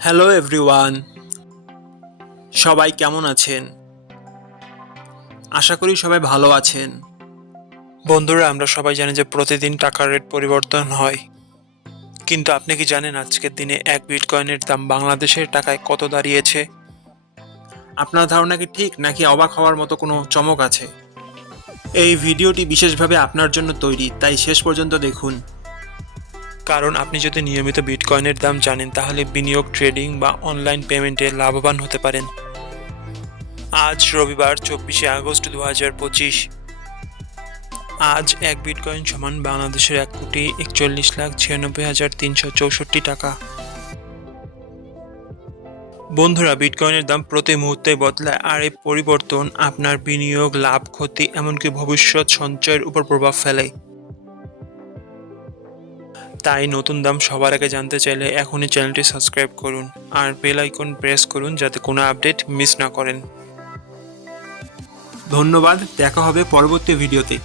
Hello everyone সবাই কেমন আছেন? আশা করি সবাই ভালো আছেন। বন্ধুরা, আমরা সবাই জানি যে প্রতিদিন টাকার রেট পরিবর্তন হয়। কিন্তু আপনি কি জানেন আজকের দিনে এক বিটকয়েনের দাম বাংলাদেশের টাকায় কত দাঁড়িয়েছে? আপনার ধারণা কি ঠিক, নাকি অবাক হওয়ার মতো কোনো চমক আছে? এই ভিডিওটি বিশেষভাবে আপনার জন্য তৈরি, তাই শেষ পর্যন্ত দেখুন। কারণ আপনি যদি নিয়মিত বিটকয়েনের দাম জানেন, তাহলে বিনিয়োগ, ট্রেডিং বা অনলাইন পেমেন্টে লাভবান হতে পারেন। আজ রবিবার, চব্বিশে আগস্ট দু হাজার পঁচিশ। আজ এক বিটকয়েন সমান বাংলাদেশের এক কোটি একচল্লিশ লাখ ছিয়ানব্বই হাজার তিনশো চৌষট্টি টাকা। বন্ধুরা, বিটকয়েনের দাম প্রতি মুহূর্তে বদলায় আর এই পরিবর্তন আপনার বিনিয়োগ, লাভ, ক্ষতি, এমনকি ভবিষ্যৎ সঞ্চয়ের উপর প্রভাব ফেলে। তাই নতুন দাম সবার আগে জানতে চাইলে এখনই চ্যানেলটি সাবস্ক্রাইব করুন আর বেল আইকন প্রেস করুন যাতে কোনো আপডেট মিস না করেন। ধন্যবাদ, দেখা হবে পরবর্তী ভিডিওতে।